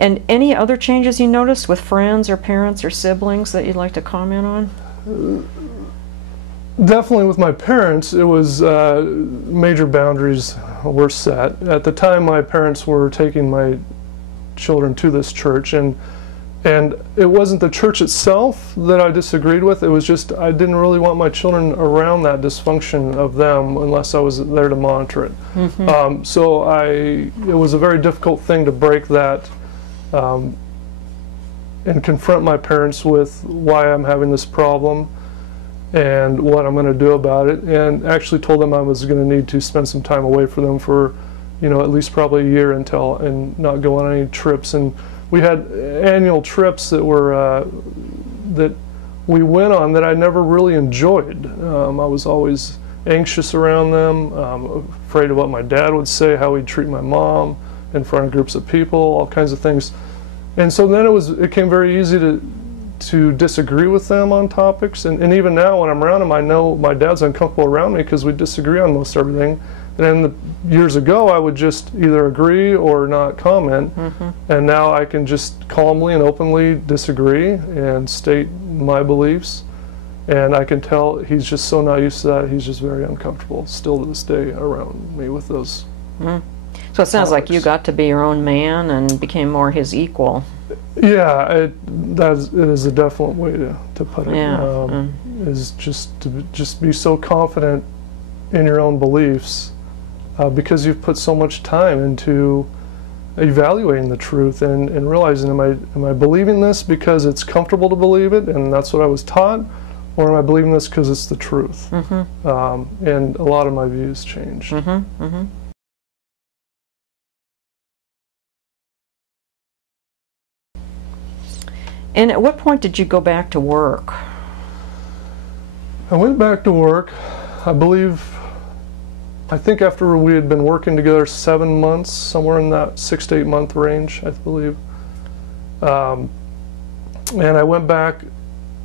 And any other changes you noticed with friends or parents or siblings that you'd like to comment on? Definitely with my parents, it was major boundaries were set. At the time, my parents were taking my children to this church, and it wasn't the church itself that I disagreed with. It was just I didn't really want my children around that dysfunction of them unless I was there to monitor it. Mm-hmm. So it was a very difficult thing to break that and confront my parents with why I'm having this problem and what I'm going to do about it, and actually told them I was going to need to spend some time away from them for, at least probably a year and not go on any trips. And we had annual trips that were that we went on that I never really enjoyed. I was always anxious around them, afraid of what my dad would say, how he'd treat my mom in front of groups of people, all kinds of things. And so then it became very easy to disagree with them on topics, and even now when I'm around them, I know my dad's uncomfortable around me because we disagree on most everything. And years ago, I would just either agree or not comment, and now I can just calmly and openly disagree and state my beliefs, and I can tell he's just so not used to that. He's just very uncomfortable still to this day around me with those. So it sounds topics. like you got to be your own man and became more his equal. Yeah, it is a definite way to put it. Yeah. Is just to just be so confident in your own beliefs because you've put so much time into evaluating the truth and realizing, am I believing this because it's comfortable to believe it and that's what I was taught, or am I believing this because it's the truth? And a lot of my views changed. And at what point did you go back to work? I went back to work, I think after we had been working together 7 months, somewhere in that 6 to 8 month range, I believe. And I went back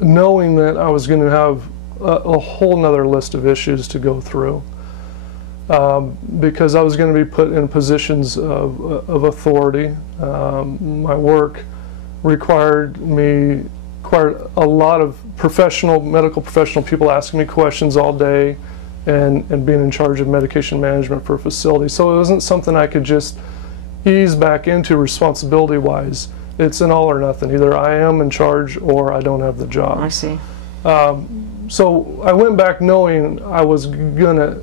knowing that I was going to have a whole nother list of issues to go through. Because I was going to be put in positions of authority. My work required a lot of medical professional people asking me questions all day and being in charge of medication management for a facility. So it wasn't something I could just ease back into responsibility-wise. It's an all or nothing. Either I am in charge or I don't have the job. I see. So I went back knowing I was going to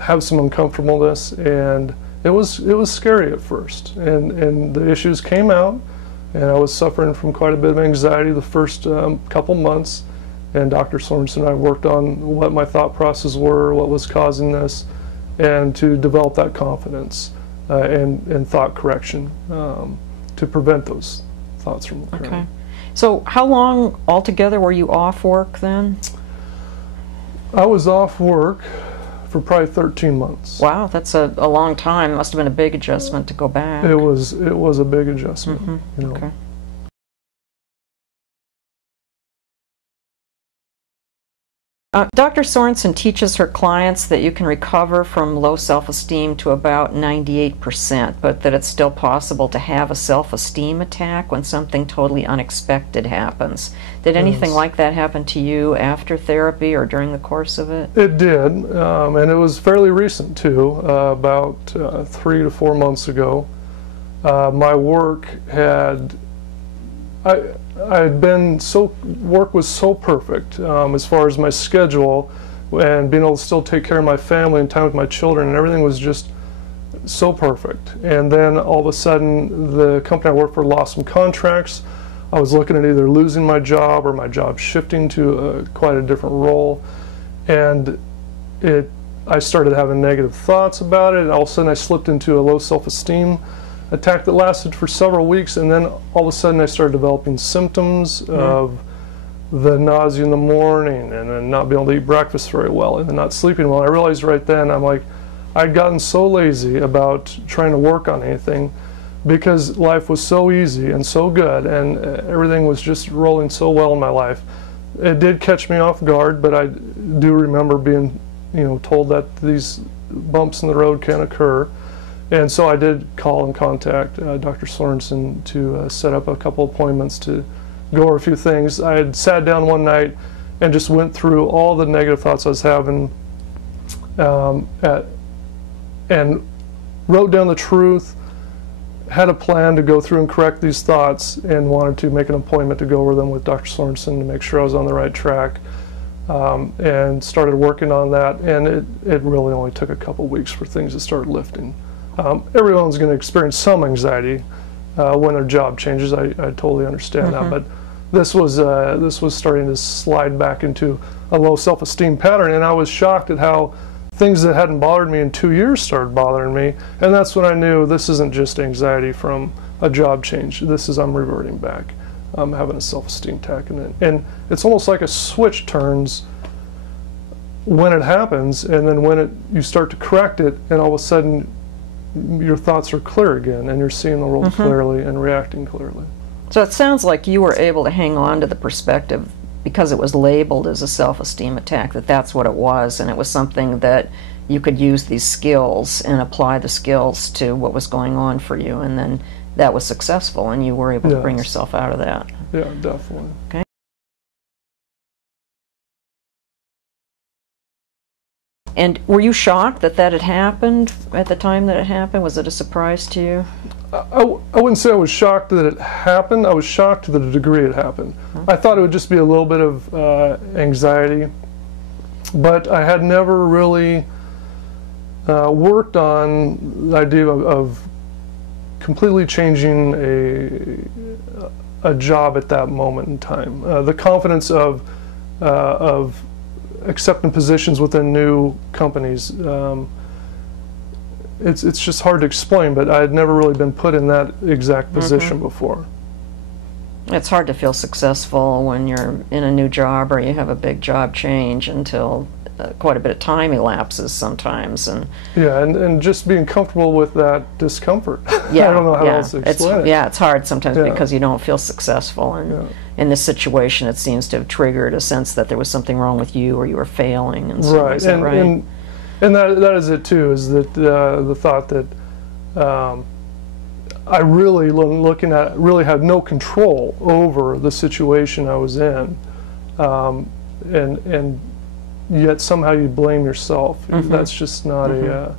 have some uncomfortableness, and it was scary at first. And the issues came out, and I was suffering from quite a bit of anxiety the first couple months. And Dr. Sorensen and I worked on what my thought processes were, what was causing this, and to develop that confidence and thought correction to prevent those thoughts from occurring. Okay. So how long altogether were you off work then? I was off work for probably 13 months. Wow, that's a long time. It must have been a big adjustment to go back. It was a big adjustment. Okay. Dr. Sorensen teaches her clients that you can recover from low self-esteem to about 98%, but that it's still possible to have a self-esteem attack when something totally unexpected happens. Did anything like that happen to you after therapy or during the course of it? It did, and it was fairly recent too, about 3 to 4 months ago. My work had... work was so perfect as far as my schedule and being able to still take care of my family and time with my children, and everything was just so perfect. And then all of a sudden the company I worked for lost some contracts. I was looking at either losing my job or my job shifting to quite a different role, and I started having negative thoughts about it, and all of a sudden I slipped into a low self-esteem attack that lasted for several weeks, and then all of a sudden I started developing symptoms of the nausea in the morning and then not being able to eat breakfast very well and then not sleeping well. I realized right then, I'd gotten so lazy about trying to work on anything because life was so easy and so good and everything was just rolling so well in my life. It did catch me off guard, but I do remember being told that these bumps in the road can occur. And so I did call and contact Dr. Sorensen to set up a couple appointments to go over a few things. I had sat down one night and just went through all the negative thoughts I was having and wrote down the truth, had a plan to go through and correct these thoughts, and wanted to make an appointment to go over them with Dr. Sorensen to make sure I was on the right track, and started working on that, and it really only took a couple weeks for things to start lifting. Everyone's going to experience some anxiety when their job changes. I totally understand that, but this was starting to slide back into a low self-esteem pattern, and I was shocked at how things that hadn't bothered me in 2 years started bothering me, and that's when I knew this isn't just anxiety from a job change. This is I'm reverting back. I'm having a self-esteem attack, and it's almost like a switch turns when it happens, and then when you start to correct it, and all of a sudden your thoughts are clear again, and you're seeing the world clearly and reacting clearly. So it sounds like you were able to hang on to the perspective because it was labeled as a self-esteem attack, that's what it was, and it was something that you could use these skills and apply the skills to what was going on for you, and then that was successful, and you were able to bring yourself out of that. Yeah, definitely. Okay. And were you shocked that that had happened at the time that it happened? Was it a surprise to you? I wouldn't say I was shocked that it happened. I was shocked to the degree it happened. I thought it would just be a little bit of anxiety, but I had never really worked on the idea of completely changing a job at that moment in time. The confidence of accepting positions within new companies. It's just hard to explain, but I had never really been put in that exact position before. It's hard to feel successful when you're in a new job or you have a big job change until quite a bit of time elapses sometimes. And yeah, and just being comfortable with that discomfort. Yeah, I don't know how else to explain it. Yeah, it's hard sometimes because you don't feel successful, and in this situation it seems to have triggered a sense that there was something wrong with you or you were failing. And so right, and that is it too, is that the thought that I really, really had no control over the situation I was in, and yet somehow you blame yourself. That's just not a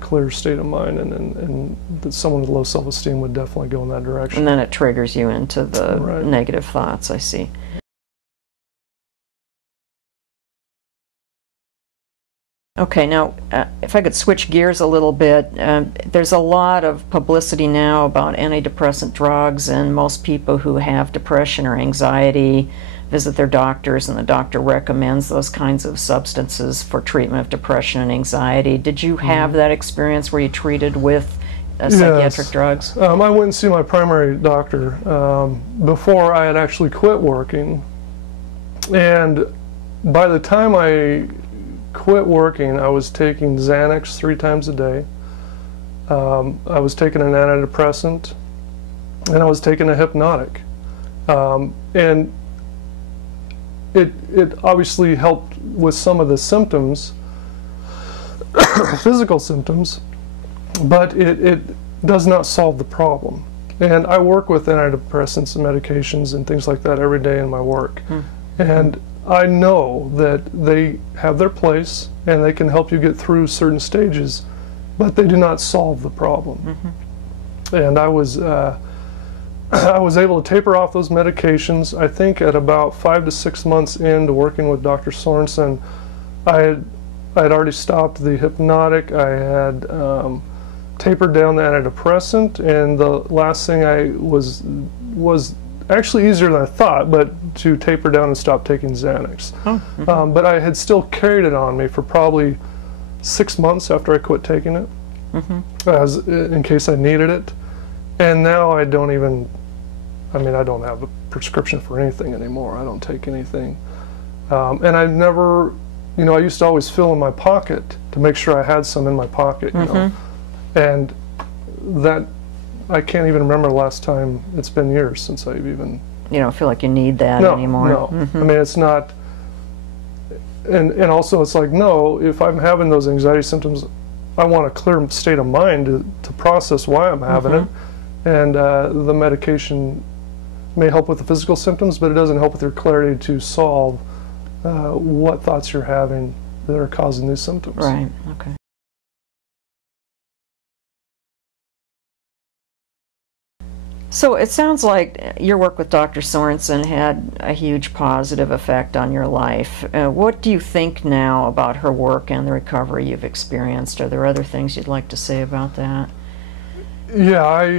clear state of mind, and that someone with low self-esteem would definitely go in that direction. And then it triggers you into the negative thoughts, I see. Okay, now if I could switch gears a little bit, there's a lot of publicity now about antidepressant drugs, and most people who have depression or anxiety visit their doctors, and the doctor recommends those kinds of substances for treatment of depression and anxiety. Did you have that experience where you treated with psychiatric drugs? I went and see my primary doctor before I had actually quit working, and by the time I quit working, I was taking Xanax 3 times a day. I was taking an antidepressant, and I was taking a hypnotic. And it obviously helped with some of the symptoms, physical symptoms, but it does not solve the problem. And I work with antidepressants and medications and things like that every day in my work. And I know that they have their place and they can help you get through certain stages, but they do not solve the problem. And I was able to taper off those medications. I think at about 5 to 6 months into working with Dr. Sorensen, I had already stopped the hypnotic. I had tapered down the antidepressant, and the last thing I was actually easier than I thought, but to taper down and stop taking Xanax. But I had still carried it on me for probably 6 months after I quit taking it, in case I needed it. And now I don't even, I don't have a prescription for anything anymore. I don't take anything. And I've never, I used to always fill in my pocket to make sure I had some in my pocket, you know. And that, I can't even remember the last time. It's been years since I've even... You don't feel like you need that anymore? No. It's not... And also it's like, no, if I'm having those anxiety symptoms, I want a clear state of mind to process why I'm having it. And the medication may help with the physical symptoms, but it doesn't help with your clarity to solve what thoughts you're having that are causing these symptoms. Right, okay. So it sounds like your work with Dr. Sorensen had a huge positive effect on your life. What do you think now about her work and the recovery you've experienced? Are there other things you'd like to say about that? Yeah, I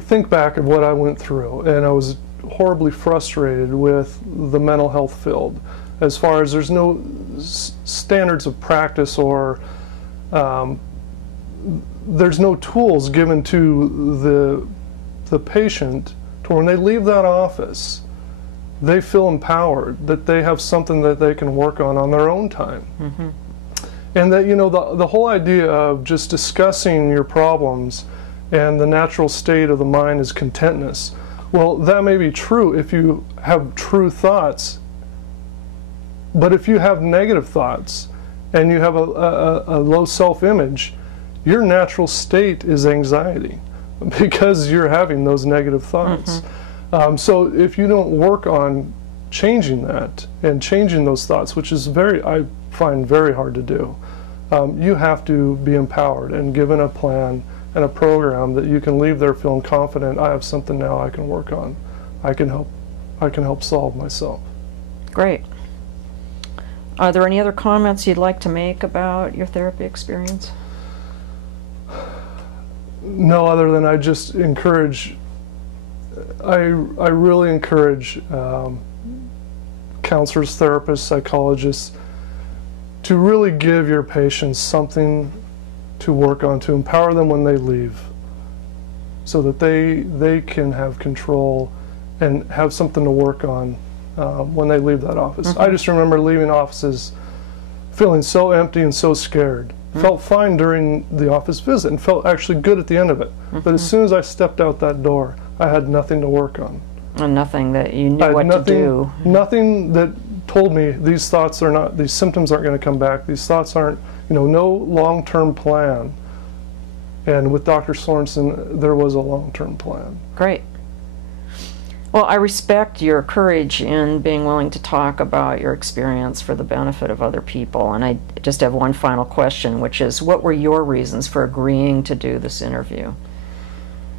think back of what I went through, and I was horribly frustrated with the mental health field. As far as there's no standards of practice, or there's no tools given to the patient to when they leave that office, they feel empowered, that they have something that they can work on their own time. And that, you know, the whole idea of just discussing your problems and the natural state of the mind is contentness. Well, that may be true if you have true thoughts, but if you have negative thoughts and you have a low self-image, your natural state is anxiety because you're having those negative thoughts. So if you don't work on changing that and changing those thoughts, which is I find very hard to do, you have to be empowered and given a plan and a program that you can leave there feeling confident. I have something now I can work on. I can help solve myself. Great. Are there any other comments you'd like to make about your therapy experience? No, other than I just encourage, I really encourage counselors, therapists, psychologists to really give your patients something to work on, to empower them when they leave, so that they can have control and have something to work on when they leave that office. I just remember leaving offices feeling so empty and so scared. Felt fine during the office visit and felt actually good at the end of it. But as soon as I stepped out that door, I had nothing to work on. And nothing that you knew what to do. Nothing that told me these symptoms aren't going to come back. These thoughts aren't, no long-term plan. And with Dr. Sorensen, there was a long-term plan. Great. Well, I respect your courage in being willing to talk about your experience for the benefit of other people. And I just have one final question, which is, what were your reasons for agreeing to do this interview?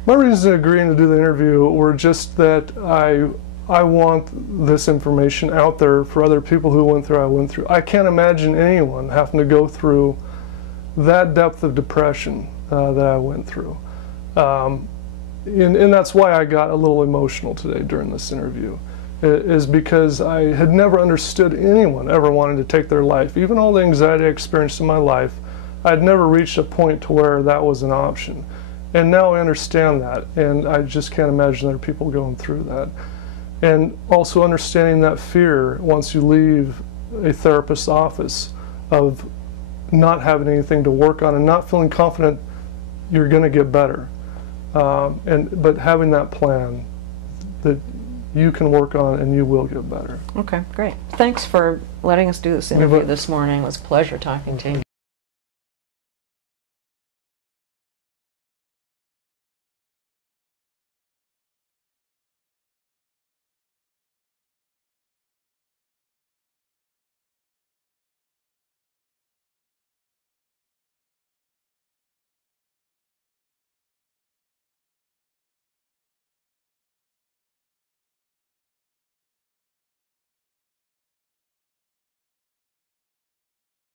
My reasons for agreeing to do the interview were just that I want this information out there for other people who went through what I went through. I can't imagine anyone having to go through that depth of depression that I went through. And that's why I got a little emotional today during this interview, is because I had never understood anyone ever wanting to take their life. Even all the anxiety I experienced in my life, I'd never reached a point to where that was an option. And now I understand that, and I just can't imagine there are people going through that. And also understanding that fear once you leave a therapist's office of not having anything to work on and not feeling confident you're going to get better. But having that plan that you can work on and you will get better. Okay, great. Thanks for letting us do this interview this morning. It was a pleasure talking to you.